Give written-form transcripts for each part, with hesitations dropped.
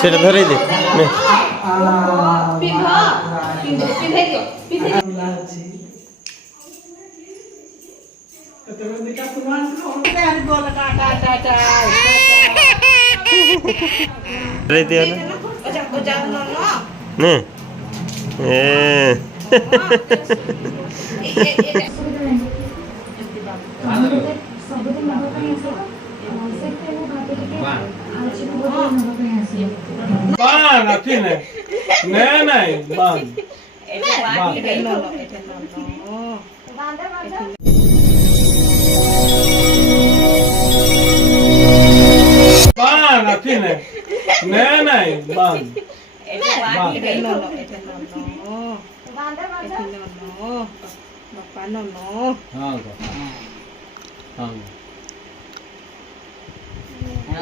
সেটা ধরেই দে দিও না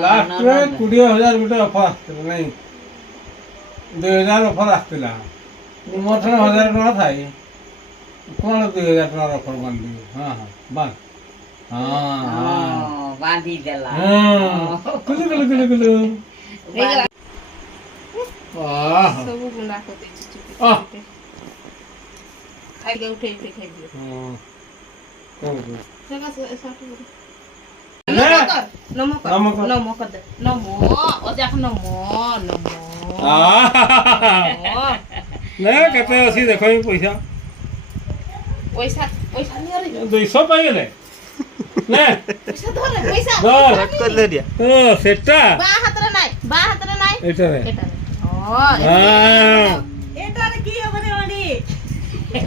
लास्ट 20,000 गोटे ऑफर आसला नहीं 2,000 ऑफर आसला मोर 1,000 टका थाई कौन 2,000 टका ऑफर बांधी हाँ हाँ बांध हाँ हाँ बांधी देला कुलु कुलु कुलु कुलु आह सब गुंडा को दे चुपे आगे उठे उठे खाई दियो कौन जगह से ऐसा नमो कर दे नमो ओ देख नमो ना कहते असी देखो ही पैसा पैसा नहीं आ रही 200 पाई गले ना पैसा धर पैसा धर कर ले दिया ओ सेटा बा हाथ रे नहीं एटा रे ओ हां एटा रे की होबे ओडी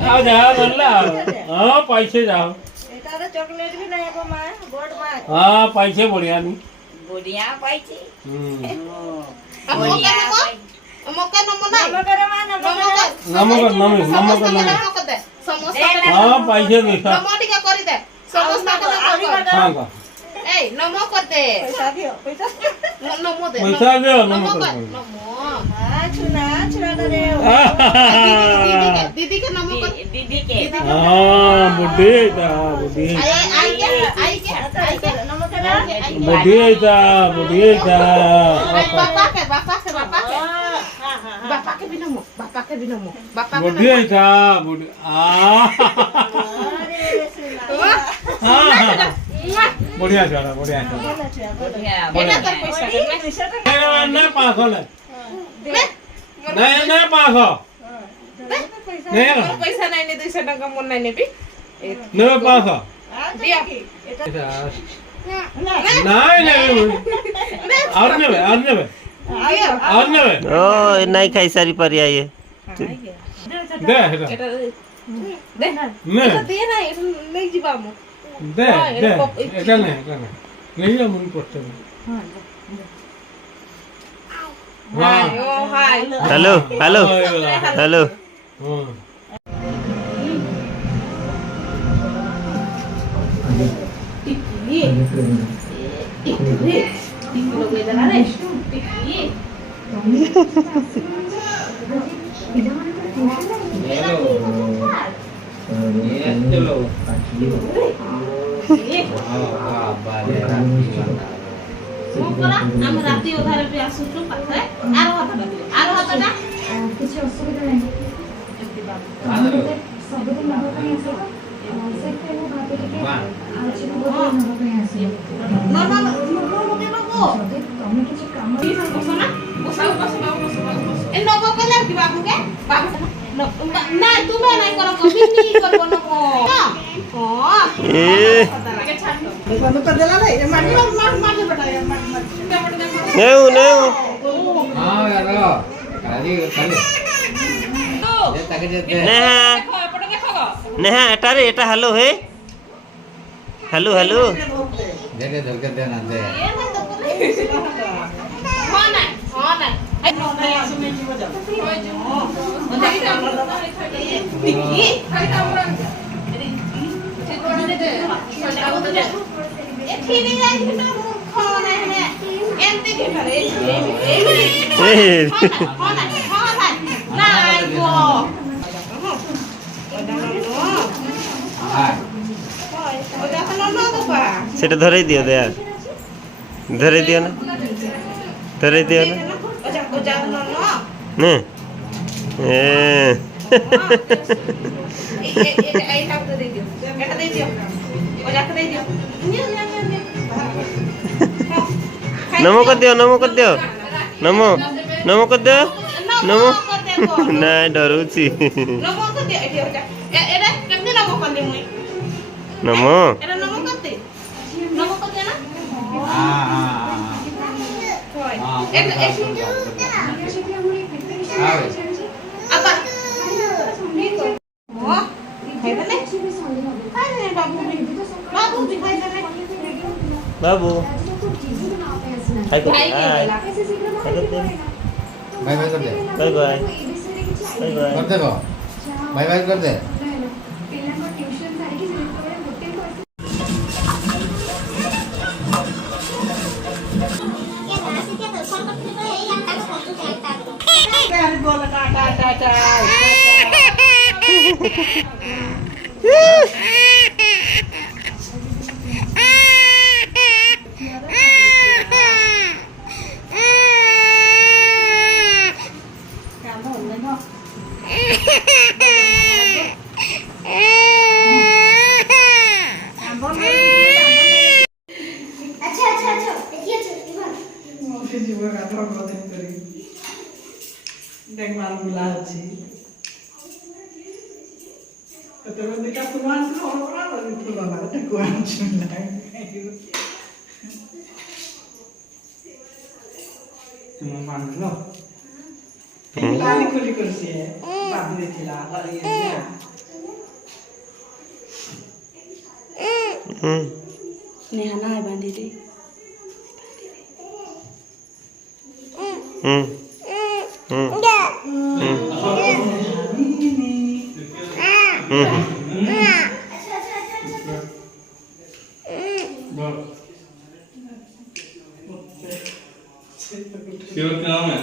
आ जा बोलला हां पैसे जाओ एटा रे चॉकलेट भी नहीं है मां गोड मां हां पैसे बढ़िया नहीं बढ़िया पाइची मौका नमो नहीं नमो करे मां नमो कर दे समोसा हां पैसे देसा नमो टिका करी दे समोसा कर हां का ए नमो कर दे पैसा दियो पैसा नमो दे पैसा दे नमो कर नमो हां छुना रे दीदी के नमो कर दीदी के हां बुड्ढी आई के नमो कर बुड्ढी बापा के भी नमो बुड्ढी था बुड्ढी बढ़िया चला बढ़िया एना तो पैसा ना 500 ले नहीं 500 नहीं पैसा नहीं 200 टका मन नहीं नेबी नहीं 500 दिया नहीं और नेबे ओ नहीं खाई सारी परिया ये दे दे नहीं दे ना नहीं जीवा मु दे এটা नहीं जा मन पड़ते हां ओ हाय हेलो हेलो हेलो हां लोग ले जाना रे हम राती उधार पे आसुचु पाखरे आरो हातटा କିଛି ଅସୁବିଧା ନାହିଁ ଏମିତି ବାବୁ ସବୁଦିନ ନେବା ପାଇଁ ଆସିବ ସେଥିପାଇଁ ମୁଁ ଭାବିଲି କି ଆଜି ନେବା ପାଇଁ ଆସିବ ଯଦି ତମେ କିଛି କାମ ଏ ନବ କଲେ କି ବାବୁ କେ ବାବୁ ନା ତୁମେ ନାଇଁ କର କବିନି କରବ ନ ହଁ ए बंद कर देला रे माटी बटा नहीं हां यार काली खाली ये ताके जे नेहा एटा रे एटा हेलो हे हेलो हेलो दे झलके दे ना दे हां ना आई नो ना सुने जी बजा होय जो टिकी खाई तामरा से कोड़ी दे सजाओ तो जा ए ठीनी जाई ना खो ना है एंती के करे हां ना ना गो সেটা ধরেই দিও দেয়া ধরে দিও না ধরে দিও না নে নমো কর দিও নমো কর দিও নমো নমো কর দিও নমো না ডরুছি নমো বাবু হাই কর হাই হাই কর দে बाय बाय कर दे বাই বাই বাই বাই कर दे को बाय बाय कर दे बोल टाटा टाटा खुली कुर्सी है बाबू ने खिला और ये नेहा ना बांधी दी क्या नाम है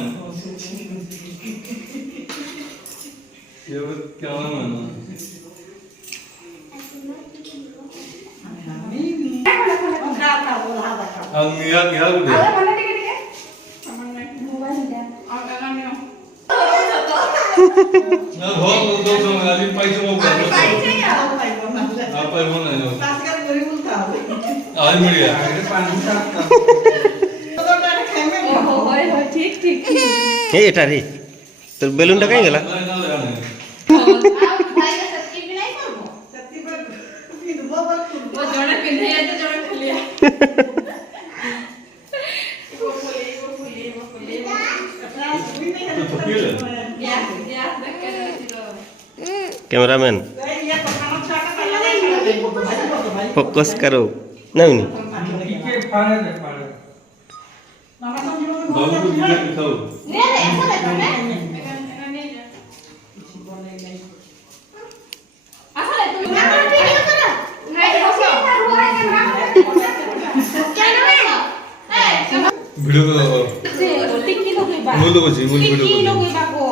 क्या नाम है निया निया कुठे ना हो दो समझाली पैसे वो कर आप पर बोल नहीं आज बढ़िया ठीक ठीक এই এটা রে তোর বেলুনটা কাই গেল कैमरामैन फोकस करो नहीं बाबू को दिखा दिखाओ वीडियो को बोल दो बच्चे बोल वीडियो को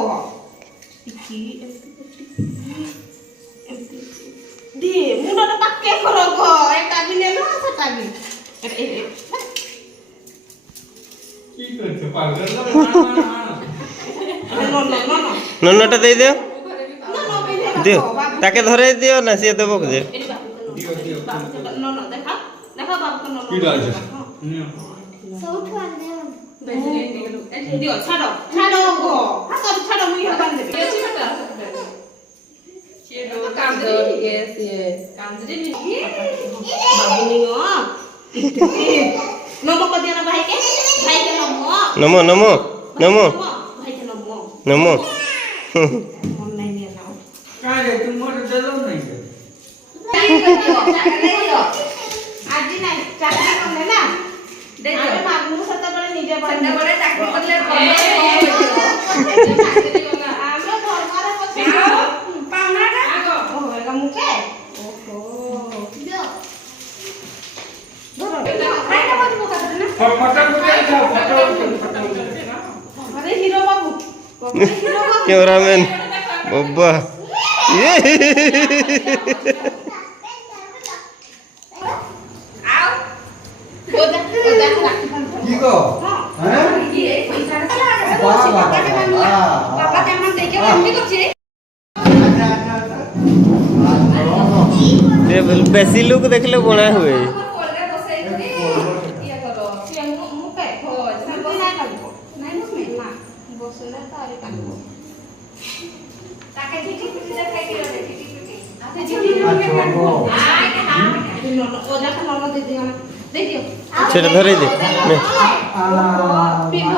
দি মুন্ডটা পাক্কে করো গো এটা বিলে না সেটা বি কি করতে পাগল নন্নটা দিয়ে দিও দিও তাকে ধরে দিও না সে দেবো যে কি ডালছে দিও ছাড়ো ছাড়ো গো হাত ছাড়ো মুই হবান দেবে नमो नमो नमो नमो काय रे तुम मोर जलो नहीं আজি নাই চাকরি করলে না দেখো আমি মাগমু সত্তা করে নিজে বন্ধ করে চাকরি করলে আমরা ধর্মারে পছে পাওনাটা আগো ও এগা মুখে ওহো দিও ধরো আইনা বাজু কথা না फटा फटा फटा আরে হিরো বাবু হিরো বাবু कैमरामैन बब्बा आओ ওজা ওজা রাখি কি গো হ্যাঁ কি এই পয়সা বাহ বাহ বাবা কেমন দেখে কেমনি করছে বেশি লোক দেখলে বনা হুয়ে কোলে বসে করে ইয়া করো সে মু পে খো তুমি বসে কাটবো নাই মুসমি না বসলে তারে কাটবো তাকে ঝিটি পিটি দেখাই দিও ঝিটি পিটি আচ্ছা ঝিটি পিটি কাটবো আয় হ্যাঁ ওজা তো নরম দে দিও না দে দিও সেটা ধরে দে নে। পিন্ধ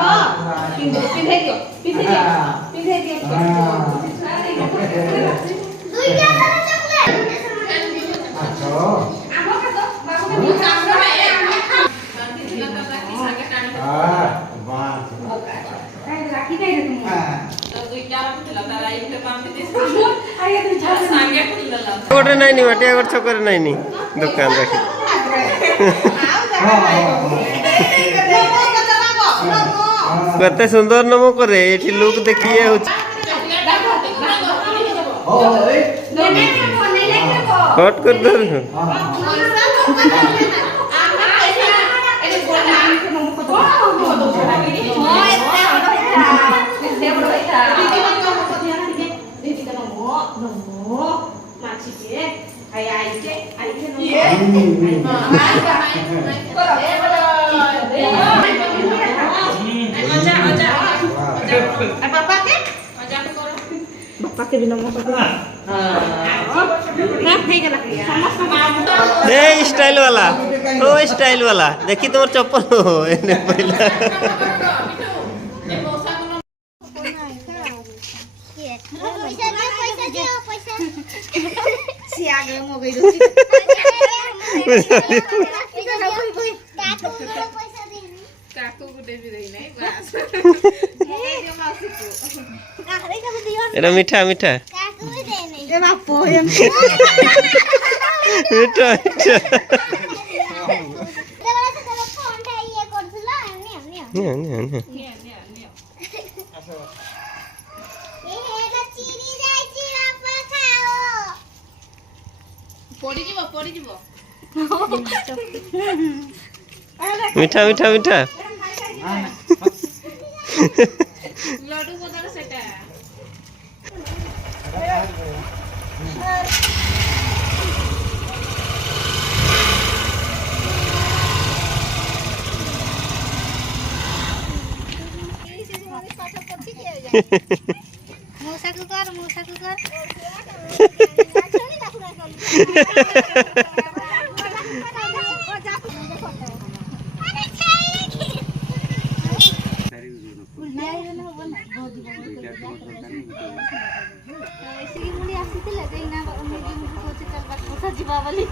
পিন্ধে দিও পিন্ধে দিও পিন্ধে দিও দুইটা করে চকলেট আচ্ছা আমাকে তো বাবুকে দিও আমরা বাহ রাখি নাই রে তুমি গোটে নাইনি মাটিয়া গছ করে নাইনি দোকান রাখি কত সুন্দর নম করে এটি লোক দেখিয়ে হচ্ছে হট করে ধর বাপাকে বিনা মতো ए स्टाइल वाला ओ स्टाइल वाला देखी तुम्हार चप्पल हो एने पहला এটা মিঠা মিঠা মিঠা মিঠা নিয়া নিয়া নিয়া মিঠা মিঠা মিঠা লডু বদল সেটা মশা কুকার ଆସିଥିଲେ ଯେ ଇନା କହୁଛି ଚାଲ କଥା ଯିବା ବୋଲି